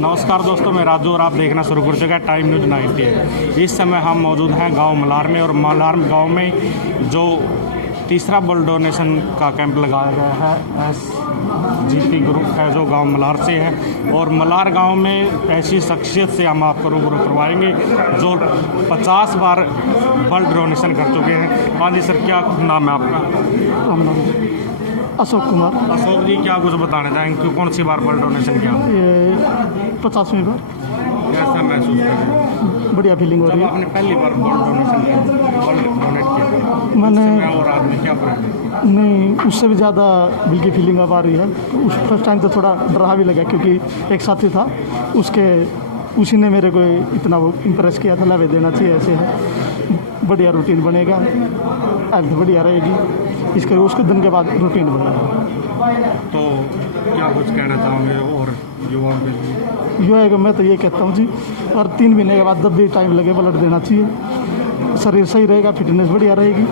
नमस्कार दोस्तों, मैं राजू और आप देखना शुरू कर चुका है टाइम न्यूज़ 98। इस समय हम मौजूद हैं गांव मलार में और मलार गांव में जो तीसरा ब्लड डोनेशन का कैंप लगाया गया है SGP ग्रुप है जो गांव मलार से है। और मलार गांव में ऐसी शख्सियत से हम आपको रूबरू करवाएंगे जो 50 बार ब्लड डोनेशन कर चुके हैं। हाँ जी सर, क्या नाम है आपका? अशोक कुमार। अशोक जी, क्या कुछ बताना चाहेंगे कि कौन सी बार ब्लड डोनेशन किया? ये 50वीं बार। कैसा महसूस कर रहे हैं? बढ़िया फीलिंग हो रही है। आपने पहली बार ब्लड डोनेशन किया, ब्लड डोनेट किया मैंने और आदमी क्या फर्क? नहीं, उससे भी ज़्यादा दिल की फीलिंग अब आ रही है। उस फर्स्ट टाइम तो थोड़ा डरा भी लगा क्योंकि एक साथी था उसी ने मेरे को इतना वो इम्प्रेस किया था, लावे देना चाहिए, ऐसे है बढ़िया रूटीन बनेगा, हेल्थ बढ़िया रहेगी, इसके उसके दिन के बाद रूटीन बनेगा। तो क्या कुछ कहना चाहोगे और युवाओं के लिए? युवा है, मैं तो ये कहता हूँ जी, और 3 महीने के बाद जब भी टाइम लगे ब्लड देना चाहिए, शरीर सही रहेगा, फिटनेस बढ़िया रहेगी।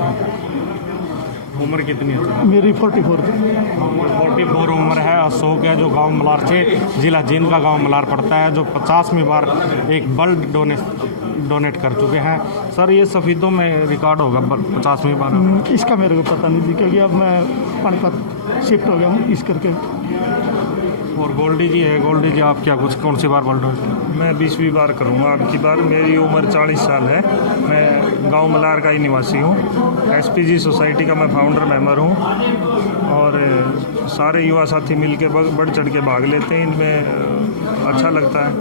उम्र कितनी है? मेरी 44 44 उम्र है। अशोक है जो गांव मलार से, जिला जींद का गांव मलार पड़ता है, जो 50वीं बार एक ब्लड डोनेट कर चुके हैं। सर, ये सफ़ीदों में रिकॉर्ड होगा 50वीं बार? इसका मेरे को पता नहीं जी, क्योंकि अब मैं पानीपत शिफ्ट हो गया हूँ इस करके। और गोल्डी जी है, गोल्डी जी आप क्या कुछ कौन सी बार ब्लड डोनेट? मैं 20वीं बार करूँगा अब की बार। मेरी उम्र 40 साल है। मैं गांव मलार का ही निवासी हूँ। SPG सोसाइटी का मैं फाउंडर मेंबर हूँ और सारे युवा साथी मिल के बढ़ चढ़ के भाग लेते हैं इनमें, अच्छा लगता है।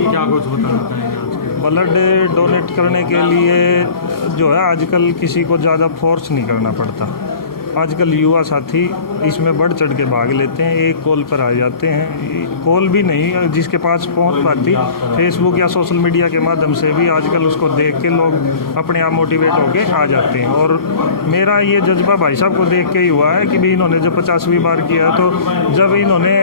क्या कुछ बताना चाहेंगे? ब्लड डोनेट करने के लिए जो है आजकल किसी को ज़्यादा फोर्स नहीं करना पड़ता। आजकल युवा साथी इसमें बढ़ चढ़ के भाग लेते हैं, एक कॉल पर आ जाते हैं। कॉल भी नहीं, जिसके पास पहुंच पाती, फेसबुक या सोशल मीडिया के माध्यम से भी आजकल उसको देख के लोग अपने आप मोटिवेट होके आ जाते हैं। और मेरा ये जज्बा भाई साहब को देख के ही हुआ है कि भी इन्होंने जब 50वीं बार किया, तो जब इन्होंने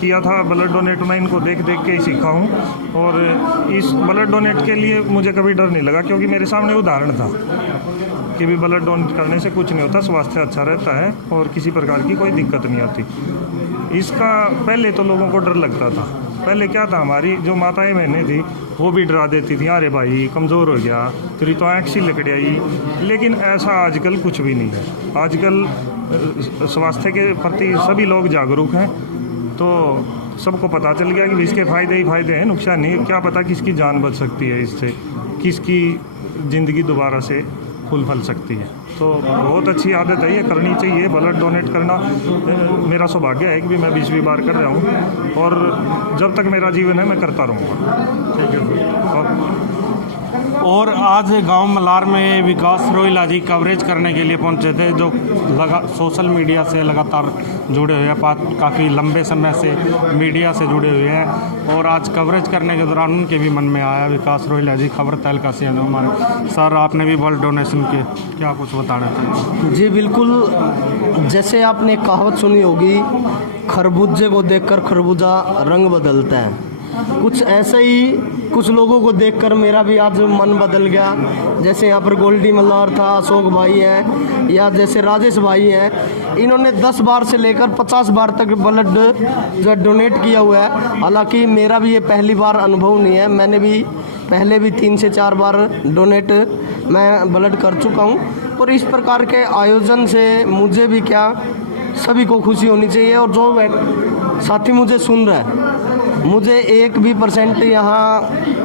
किया था ब्लड डोनेट, मैं इनको देख देख के ही सीखा हूँ। और इस ब्लड डोनेट के लिए मुझे कभी डर नहीं लगा, क्योंकि मेरे सामने उदाहरण था कि भी ब्लड डोनेट करने से कुछ नहीं होता, स्वास्थ्य अच्छा रहता है और किसी प्रकार की कोई दिक्कत नहीं आती। इसका पहले तो लोगों को डर लगता था। पहले क्या था, हमारी जो माताएं बहनें थी वो भी डरा देती थी, अरे भाई कमज़ोर हो गया, तेरी तो आँख सी लकड़ी आई। लेकिन ऐसा आजकल कुछ भी नहीं है। आजकल स्वास्थ्य के प्रति सभी लोग जागरूक हैं, तो सबको पता चल गया कि इसके फ़ायदे ही फ़ायदे हैं, नुकसान नहीं। क्या पता किसकी जान बच सकती है इससे, किसकी ज़िंदगी दोबारा से फूल फल सकती है। तो बहुत अच्छी आदत है, ये करनी चाहिए। ब्लड डोनेट करना मेरा सौभाग्य है कि भी मैं 20वीं बार कर रहा हूँ और जब तक मेरा जीवन है मैं करता रहूँगा। ठीक है। और आज गांव मलार में विकास रोहिला जी कवरेज करने के लिए पहुंचे थे, जो सोशल मीडिया से लगातार जुड़े हुए हैं, काफ़ी लंबे समय से मीडिया से जुड़े हुए हैं। और आज कवरेज करने के दौरान उनके भी मन में आया, विकास रोहिला जी खबर तहलका से जो हमारे सर, आपने भी ब्लड डोनेशन किए, क्या कुछ बताना चाहिए? जी बिल्कुल, जैसे आपने कहावत सुनी होगी, खरबूजे को देखकर खरबूजा रंग बदलता है। कुछ ऐसे ही कुछ लोगों को देखकर मेरा भी आज मन बदल गया। जैसे यहाँ पर गोल्डी मल्हार था, अशोक भाई हैं, या जैसे राजेश भाई हैं, इन्होंने 10 बार से लेकर 50 बार तक ब्लड जो डोनेट किया हुआ है। हालांकि मेरा भी ये पहली बार अनुभव नहीं है, मैंने भी पहले भी 3 से 4 बार डोनेट मैं ब्लड कर चुका हूँ। और इस प्रकार के आयोजन से मुझे भी क्या, सभी को खुशी होनी चाहिए। और जो साथी मुझे सुन रहा है, मुझे 1 भी % यहाँ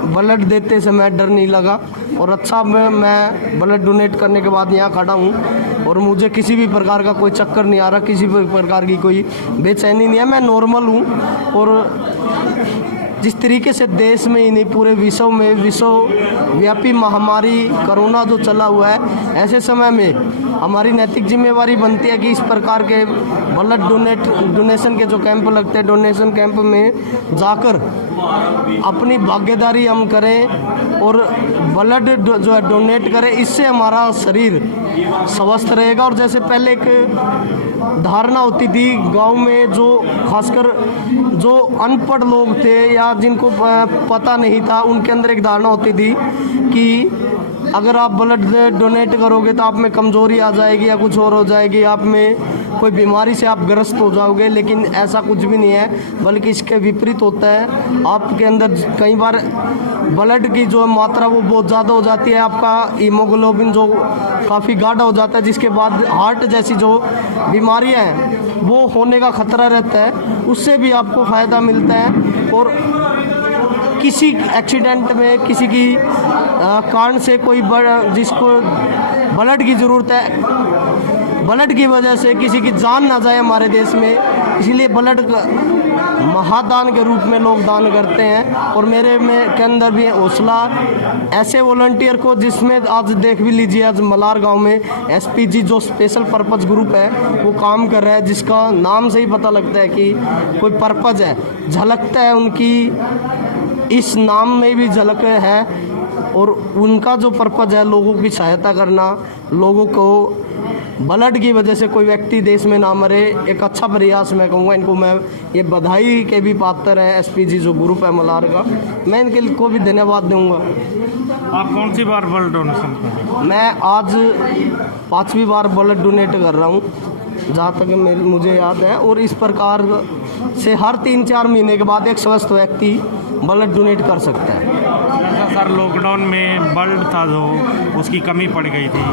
ब्लड देते समय डर नहीं लगा। और अच्छा मैं ब्लड डोनेट करने के बाद यहाँ खड़ा हूँ और मुझे किसी भी प्रकार का कोई चक्कर नहीं आ रहा, किसी भी प्रकार की कोई बेचैनी नहीं है। मैं नॉर्मल हूँ। और जिस तरीके से देश में ही नहीं पूरे विश्व में विश्वव्यापी महामारी कोरोना जो चला हुआ है, ऐसे समय में हमारी नैतिक जिम्मेवारी बनती है कि इस प्रकार के ब्लड डोनेशन के जो कैंप लगते हैं, डोनेशन कैंप में जाकर अपनी भागीदारी हम करें और ब्लड जो है डोनेट करें। इससे हमारा शरीर स्वस्थ रहेगा। और जैसे पहले एक धारणा होती थी गांव में, जो खासकर जो अनपढ़ लोग थे या जिनको पता नहीं था, उनके अंदर एक धारणा होती थी कि अगर आप ब्लड डोनेट करोगे तो आप में कमज़ोरी आ जाएगी या कुछ और हो जाएगी, आप में कोई बीमारी से आप ग्रस्त हो जाओगे, लेकिन ऐसा कुछ भी नहीं है, बल्कि इसके विपरीत होता है। आपके अंदर कई बार ब्लड की जो मात्रा वो बहुत ज़्यादा हो जाती है, आपका हीमोग्लोबिन जो काफ़ी गाढ़ा हो जाता है, जिसके बाद हार्ट जैसी जो बीमारियां हैं वो होने का खतरा रहता है, उससे भी आपको फ़ायदा मिलता है। और किसी एक्सीडेंट में किसी की कारण से कोई जिसको ब्लड की ज़रूरत है, ब्लड की वजह से किसी की जान ना जाए हमारे देश में, इसलिए ब्लड महादान के रूप में लोग दान करते हैं। और मेरे में के अंदर भी हौसला ऐसे वॉलंटियर को, जिसमें आज देख भी लीजिए, आज मलार गांव में एसपीजी जो स्पेशल पर्पज़ ग्रुप है वो काम कर रहा है, जिसका नाम से ही पता लगता है कि कोई पर्पज़ है, झलकता है उनकी इस नाम में भी झलक है। और उनका जो पर्पज़ है लोगों की सहायता करना, लोगों को ब्लड की वजह से कोई व्यक्ति देश में ना मरे, एक अच्छा प्रयास मैं कहूँगा। इनको मैं ये बधाई के भी पात्र हैं, एसपीजी जो ग्रुप है मलार का, मैं इनके को भी धन्यवाद दूंगा। आप कौन सी बार ब्लड डोनेशन कर रहे हैं? मैं आज 5वीं बार ब्लड डोनेट कर रहा हूँ, जहाँ तक मुझे याद है। और इस प्रकार से हर 3-4 महीने के बाद एक स्वस्थ व्यक्ति ब्लड डोनेट कर सकता है। जैसा सर लॉकडाउन में ब्लड था जो उसकी कमी पड़ गई थी,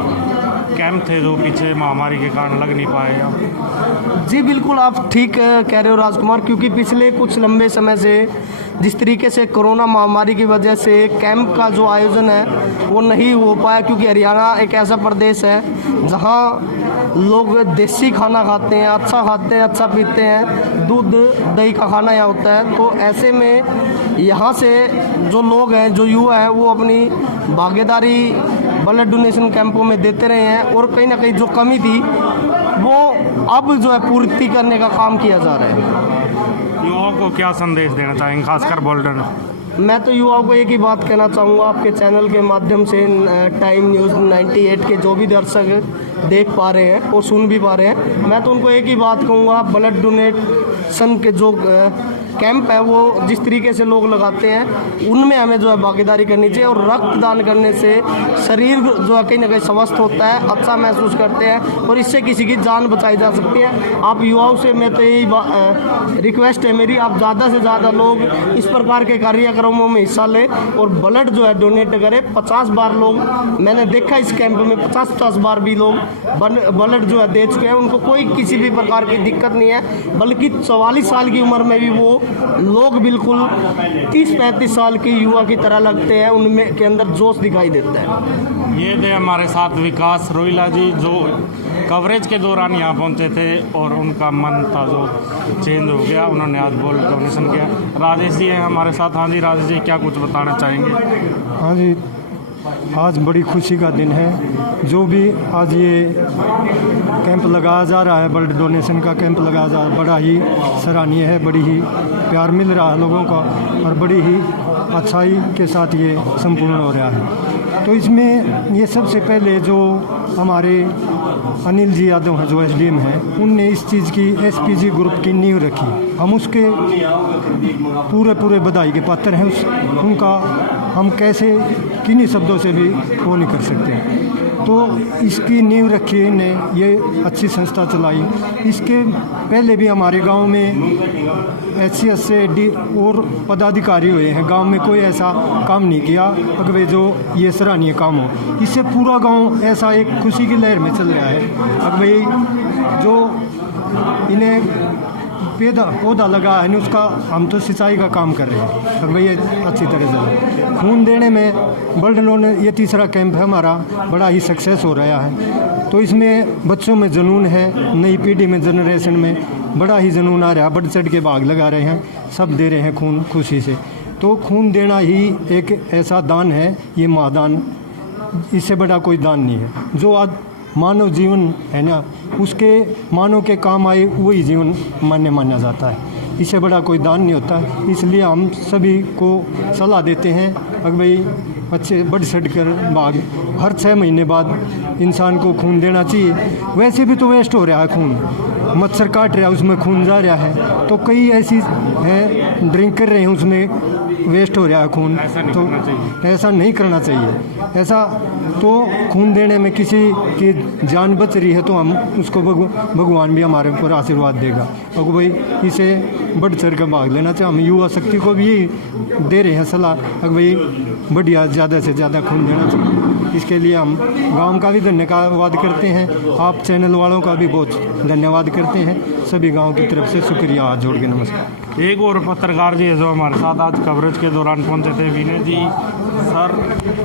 कैंप थे जो पीछे महामारी के कारण लग नहीं पाए अब। जी बिल्कुल, आप ठीक कह रहे हो राजकुमार, क्योंकि पिछले कुछ लंबे समय से जिस तरीके से कोरोना महामारी की वजह से कैंप का जो आयोजन है वो नहीं हो पाया, क्योंकि हरियाणा एक ऐसा प्रदेश है जहां लोग देसी खाना खाते हैं, अच्छा पीते हैं, दूध दही का खाना यहाँ होता है। तो ऐसे में यहाँ से जो लोग हैं, जो युवा हैं, वो अपनी भागीदारी ब्लड डोनेशन कैंपों में देते रहे हैं। और कहीं ना कहीं जो कमी थी वो अब जो है पूर्ति करने का काम किया जा रहा है। युवाओं को क्या संदेश देना चाहेंगे, खासकर बोल्डर? मैं तो युवाओं को एक ही बात कहना चाहूँगा, आपके चैनल के माध्यम से टाइम न्यूज़ 98 के जो भी दर्शक देख पा रहे हैं और सुन भी पा रहे हैं, मैं तो उनको एक ही बात कहूँगा, ब्लड डोनेशन के जो कैंप है वो जिस तरीके से लोग लगाते हैं उनमें हमें जो है भागीदारी करनी चाहिए। और रक्तदान करने से शरीर जो है कहीं ना कहीं स्वस्थ होता है, अच्छा महसूस करते हैं और इससे किसी की जान बचाई जा सकती है। आप युवाओं से मैं तो यही रिक्वेस्ट है मेरी, आप ज़्यादा से ज़्यादा लोग इस प्रकार के कार्यक्रमों में हिस्सा लें और ब्लड जो है डोनेट करें। 50 बार लोग मैंने देखा इस कैंप में, 50 बार भी लोग ब्लड जो है दे चुके हैं, उनको कोई किसी भी प्रकार की दिक्कत नहीं है, बल्कि 44 साल की उम्र में भी वो लोग बिल्कुल 30-35 साल के युवा की तरह लगते हैं, उनमें के अंदर जोश दिखाई देता है। ये थे हमारे साथ विकास रोहिला जी, जो कवरेज के दौरान यहाँ पहुँचे थे और उनका मन था जो चेंज हो गया, उन्होंने आज ब्लड डोनेशन किया। राजेश जी हैं हमारे साथ। हाँ जी राजेश जी, क्या कुछ बताना चाहेंगे? हाँ जी, आज बड़ी खुशी का दिन है। जो भी आज ये कैंप लगाया जा रहा है, ब्लड डोनेशन का कैंप लगाया जा रहा है, बड़ा ही सराहनीय है, बड़ी ही प्यार मिल रहा है लोगों का और बड़ी ही अच्छाई के साथ ये संपूर्ण हो रहा है। तो इसमें ये सबसे पहले जो हमारे अनिल जी यादव हैं, जो एसडीएम हैं, उनने इस चीज़ की एसपीजी ग्रुप की नींव रखी। हम उसके पूरे बधाई के पात्र हैं। उनका हम कैसे किन्हीं शब्दों से भी वो नहीं कर सकते। तो इसकी नींव रखी ने, ये अच्छी संस्था चलाई। इसके पहले भी हमारे गांव में HCS से डी और पदाधिकारी हुए हैं, गांव में कोई ऐसा काम नहीं किया अगवे जो ये सराहनीय काम हो। इससे पूरा गांव ऐसा एक खुशी की लहर में चल रहा है। अगवे जो इन्हें पौधा लगा है उसका हम तो सिंचाई का काम कर रहे हैं, अब ये अच्छी तरह से खून देने में ब्लड डोनेशन ये तीसरा कैंप है हमारा, बड़ा ही सक्सेस हो रहा है। तो इसमें बच्चों में जुनून है, नई पीढ़ी में, जनरेशन में बड़ा ही जुनून आ रहा है, बढ़ चढ़ के भाग लगा रहे हैं, सब दे रहे हैं खून खुशी से। तो खून देना ही एक ऐसा दान है, ये महादान, इससे बड़ा कोई दान नहीं है। जो आज मानव जीवन है ना, उसके मानव के काम आए वही जीवन माना जाता है, इससे बड़ा कोई दान नहीं होता। इसलिए हम सभी को सलाह देते हैं अगर भाई अच्छे बढ़ चढ़ कर भाग, हर 6 महीने बाद इंसान को खून देना चाहिए। वैसे भी तो वेस्ट हो रहा है खून, मच्छर काट रहा है उसमें खून जा रहा है, तो कई ऐसी हैं ड्रिंक कर रहे हैं उसमें वेस्ट हो रहा है खून, तो ऐसा नहीं करना चाहिए। ऐसा तो खून देने में किसी की जान बच रही है तो हम उसको भगवान भी हमारे ऊपर आशीर्वाद देगा। और भाई इसे बढ़ चढ़ कर भाग लेना चाहिए। हम युवा शक्ति को भी यही दे रहे हैं सलाह कि भाई बढ़िया ज़्यादा से ज़्यादा खून देना चाहिए। इसके लिए हम गांव का भी धन्यवाद करते हैं, आप चैनल वालों का भी बहुत धन्यवाद करते हैं। सभी गांव की तरफ से शुक्रिया, हाथ जोड़ के नमस्कार। एक और पत्रकार जी है जो हमारे साथ आज कवरेज के दौरान पहुंचे थे, विनय जी। सर,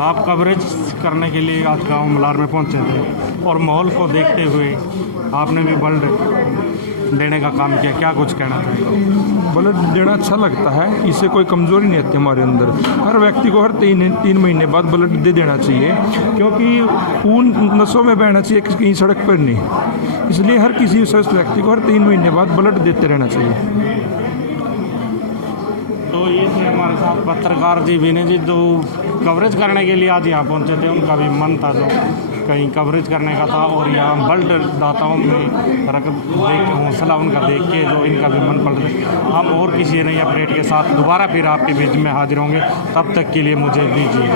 आप कवरेज करने के लिए आज गांव मलार में पहुंचे थे और माहौल को देखते हुए आपने भी ब्लड देने का काम किया, क्या कुछ कहना चाहिए? ब्लड देना अच्छा लगता है, इससे कोई कमज़ोरी नहीं आती हमारे अंदर। हर व्यक्ति को हर 3 महीने बाद ब्लड दे देना चाहिए, क्योंकि खून नसों में बहना चाहिए, कहीं सड़क पर नहीं। इसलिए हर किसी स्वस्थ व्यक्ति को हर 3 महीने बाद ब्लड देते रहना चाहिए। तो ये थे हमारे साथ पत्रकार जी विनय जी, जो कवरेज करने के लिए आज यहाँ पहुँचे थे। उनका भी मन था जो कहीं कवरेज करने का था, और यहाँ ब्लड दाताओं में रकम देख हौसला उनका देख के जो इनका भी मन पड़ रहा। हम और किसी नई अपडेट के साथ दोबारा फिर आपके बीच में हाजिर होंगे, तब तक के लिए मुझे दीजिए।